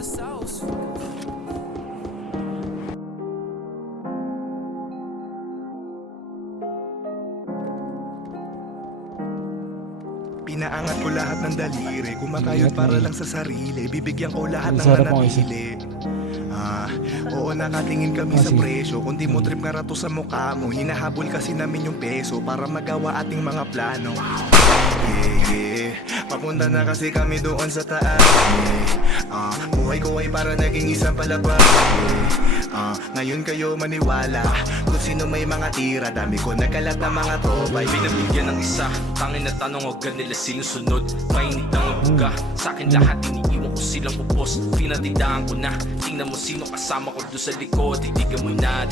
Pinaangat ko lahat ng daliri, kumakayod para lang sa sarili, bibigyan ko lahat ng Sarap mo, nanatili. Oo, nakatingin kami sa presyo. Kung di mo trip nga rato sa mukha mo, hinahabol kasi namin yung peso para magawa ating mga plano. Yeah, papunta na kasi kami doon sa taas. Buhay ko ay para naging isang palabas. Ngayon kayo maniwala kung sino may mga tira, dami ko nagalat na mga tropay. Binabigyan ng isa, tangin na tanong, huwag nila sinusunod. Mainit ng uga, sa akin lahat iniiwan ko silang upos. Pinatidaan ko na, tingnan mo sino kasama ko doon sa likod. Titigan mo na,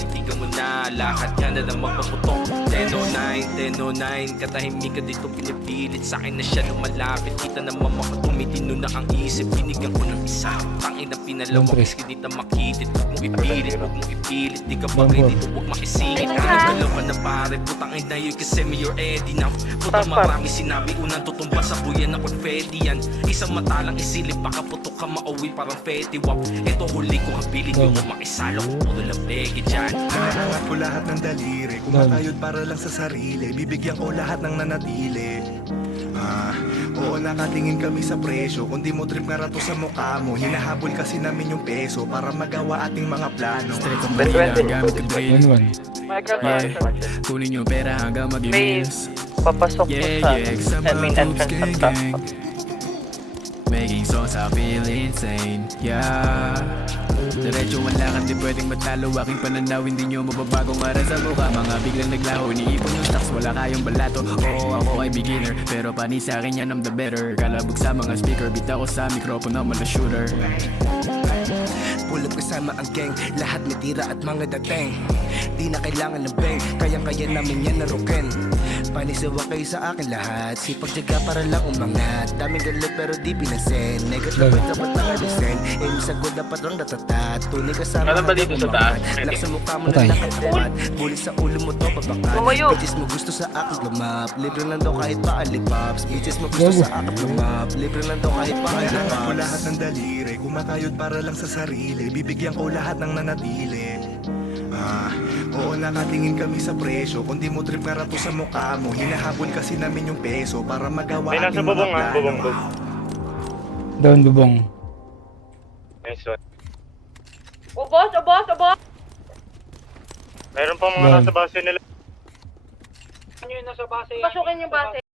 lahat yan na lang magpaputok. 10:09, katahimik ka dito pinipilit. Sa akin na siya lumalapit, kita naman makatumidino na ang isip. Binigyan ko ng isa, tangin na pinalawang iski dito makitit. Huwag mong ipilit, di ka ba ready to huwag makisingit. Galaw ka na pare, putang ina yun kasi me you're ready now. Putang marami sinabi, unang tutumba sa buyan na confetti yan. Isang mata lang isilip, baka putok ka mauwi parang fetty wap. Ito huli ko kapilit yung makisalo ko, puro lang pegi dyan. Pinaangat ko lahat ng daliri, kumakayod para lang sa sarili, bibigyan ko lahat ng nanatili. Oo, nakatingin kami sa presyo. Kung di mo trip nga rato sa mukha mo, hinahabol kasi namin yung peso para magawa ating mga plano. Straight from Manila, gamit ka drill. 1-1. Kunin yung pera hanggang May mag-inis. papasok po sa main entrance ng top. Making songs I feel insane, yeah. Diretso ang lakad, di pwedeng matalo. Aking pananaw, hindi nyo mababagong aral sa mukha. Mga biglang naglaho, niipon yung stocks, wala kayong balato. Oo, ako ay beginner, pero pani sa akin yan, I'm the better. Kalabog sa mga speaker, beat ako sa mikropono, mala shooter. Pull up kasama ang gang, lahat may tira at mga dating. Di na kailangan ng bang, kayang-kaya namin yan narukin. Panisiwa kayo sa akin lahat, sipag tiyaga para lang umangat. Daming galit pero di pinasen, negative ay dapat nakalisin. Aim sa good dapat lang natatat, tunay kasama Ano ba dito sa taas? Lak sa mukha mo na nakademat, bulit sa ulo mo to babakat. Tumayo! Bitches mo gusto sa akin lumap, libre lang daw kahit pa alipaps. Bitches mo gusto sa akin lumap, libre lang daw kahit pa Pinaangat ko lahat alipaps. ng daliri, kumakayod para lang sa sarili, bibigyan ko lahat ng nanatili. Oo, nakatingin kami sa presyo. Kung di mo trip nga rato sa mukha mo, hinahabol kasi namin yung peso para magawa May nasa ating mga bubong plano. bubong. Down bubong. Nice one. Ubos! Meron pa mga Down. nasa base nila. Pasukin yung base.